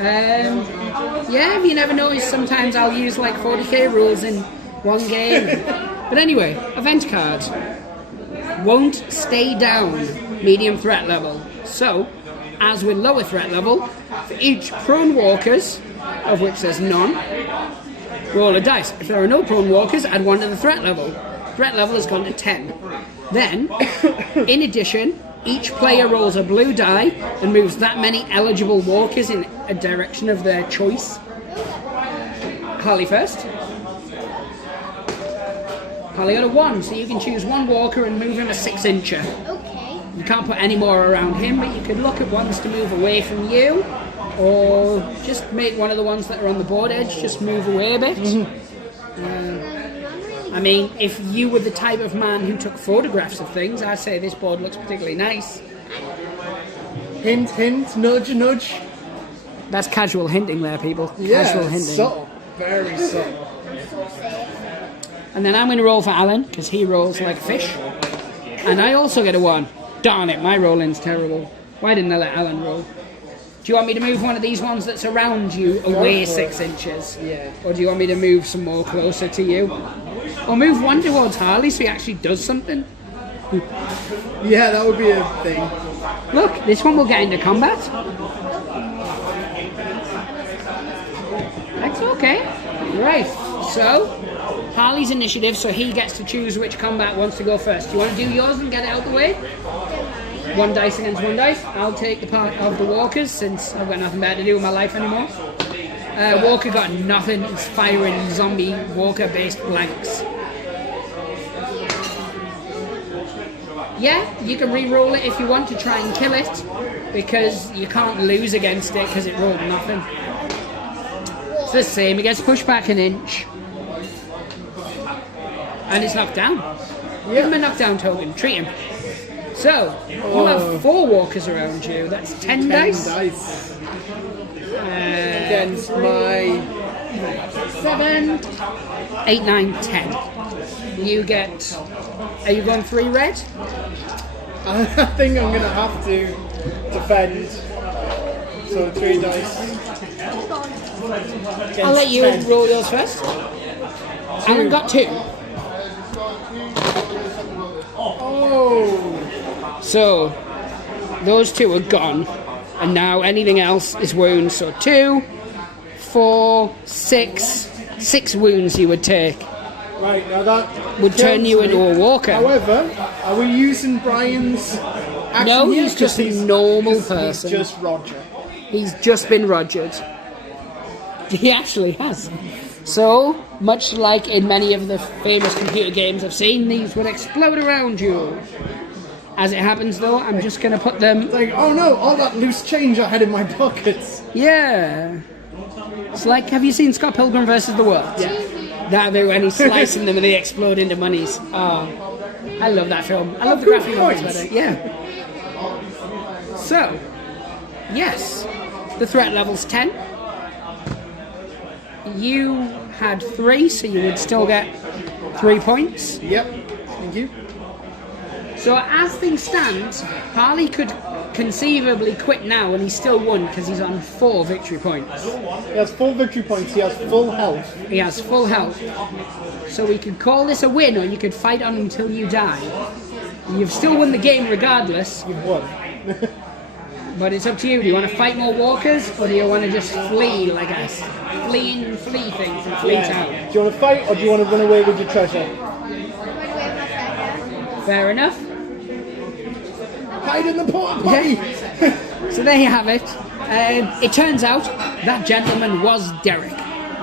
at. yeah, you never know. Sometimes I'll use like 40k rules in one game. But anyway, event card. Won't stay down, medium threat level. So, as with lower threat level, for each prone walkers, of which there's none, roll a dice. If there are no prone walkers, add 1 to the threat level. Threat level has gone to 10. Then, in addition, each player rolls a blue die and moves that many eligible walkers in a direction of their choice Holly first. Holly got a 1, so you can choose one walker and move him a 6-incher. Okay. You can't put any more around him, but you could look at ones to move away from you, or just make one of the ones that are on the board edge just move away a bit. I mean, if you were the type of man who took photographs of things, I'd say this board looks particularly nice. Hint, hint, nudge, nudge. That's casual hinting there, people. Yeah, Casual hinting. subtle. Very subtle. So safe. And then I'm going to roll for Alan, because he rolls like a fish. And I also get a 1. Darn it, my rolling's terrible. Why didn't I let Alan roll? Do you want me to move one of these ones that's around you away 6 inches? Yeah. Or do you want me to move some more closer to you? Or move one towards Harley so he actually does something? Yeah, that would be a thing. Look, this one will get into combat. That's okay. Right, so Harley's initiative, so he gets to choose which combat wants to go first. Do you want to do yours and get it out of the way? 1 dice against 1 dice. I'll take the part of the walkers since I've got nothing better to do with my life anymore. Walker got nothing. It's firing zombie walker-based blanks. Yeah, you can re-roll it if you want to try and kill it, because you can't lose against it because it rolled nothing. It's the same. It gets pushed back an inch, and it's knocked down. Give him a knockdown token. Treat him. So, you have 4 walkers around you. That's 10 dice. 10 dice. Against my 7, 8, 9, 10. You get... Are you going 3 red? I think I'm going to have to defend. So 3 dice. I'll let you roll yours first. Alan got 2. Oh! So, those 2 are gone. And now anything else is wounds. So 2, 4, 6. 6 wounds you would take. Right, now that Would turn you into a walker. However, are we using Brian's action No, here? he's just a 'Cause normal 'cause person. He's just Roger. He's just been Rogered. He actually has. So, much like in many of the famous computer games I've seen, these will explode around you. As it happens though, I'm just going to put them... Like, oh no, all that loose change I had in my pockets. Yeah. It's like, have you seen Scott Pilgrim vs. the World? Yeah. That bit when he's slicing them and they explode into monies. Oh, I love that film. I love the good graphic novels points. better. Yeah. So, yes, the threat level's 10. You had 3, so you would still get 3 points. Yep, thank you. So as things stand, Harley could conceivably quit now and he still won because he's on 4 victory points. He has 4 victory points, he has full health. He has full health. So we could call this a win, or you could fight on until you die. You've still won the game regardless, You've won. but it's up to you. Do you want to fight more walkers, or do you want to just flee like us? Flee things and flee town. Do you want to fight or do you want to run away with your treasure? Run away with my treasure. Fair enough. Hide in the porta potty! So there you have it. It turns out that gentleman was Derek.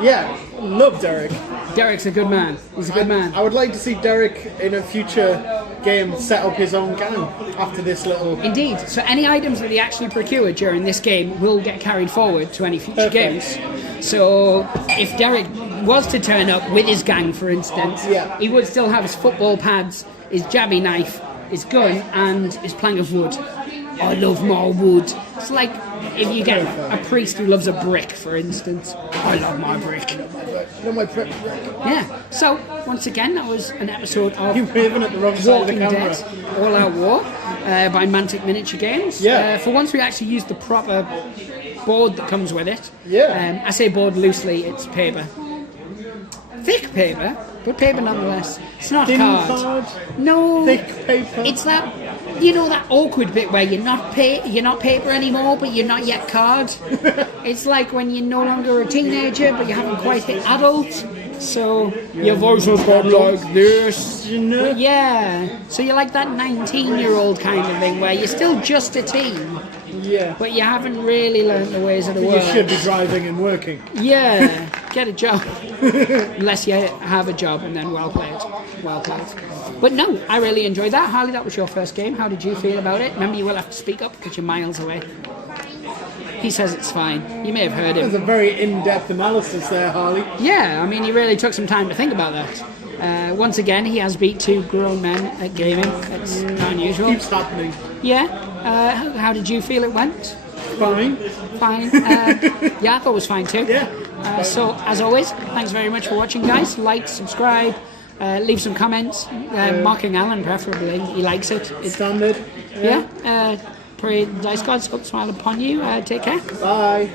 Yeah, love Derek. Derek's a good man. He's a good man. I would like to see Derek in a future game set up his own gang after this little... Indeed. So any items that he actually procured during this game will get carried forward to any future Perfect. games. So if Derek was to turn up with his gang, for instance, Yeah. he would still have his football pads, his jabby knife, his gun, and his plank of wood. I love more wood. It's like if you get a priest who loves a brick, for instance. I love my brick. Not my prep. Yeah. So once again, that was an episode of You're waving at the wrong side of the Walking camera. Dead All Out War by Mantic Miniature Games. Yeah. For once, we actually used the proper board that comes with it. Yeah. I say board loosely, it's paper. Thick paper, but paper nonetheless. It's not Thin card. card, No. thick paper. It's that, you know, that awkward bit where you're not paper anymore, but you're not yet card. It's like when you're no longer a teenager, but you haven't quite hit adult. So your voice has got like this. You know? But yeah. So you're like that 19-year-old kind of thing where you're still just a teen, Yeah. but you haven't really learned the ways of the You world. should be driving and working. Yeah. get a job. Unless you have a job, and then well played. Well played. But no, I really enjoyed that. Harley, that was your first game. How did you feel about it? Remember, you will have to speak up because you're miles away. He says it's fine. You may have heard him. There's a very in-depth analysis there, Harley. Yeah, I mean, he really took some time to think about that. Once again, he has beat 2 grown men at gaming. It's not unusual. Keeps happening. Yeah. How did you feel it went? Fine. Fine. Yeah, I thought it was fine too. Yeah. So, as always, thanks very much for watching, guys. Like, subscribe, leave some comments. Mocking Alan, preferably. He likes it. It's Standard. yeah. Pray the dice gods hope smile upon you. Take care. Bye.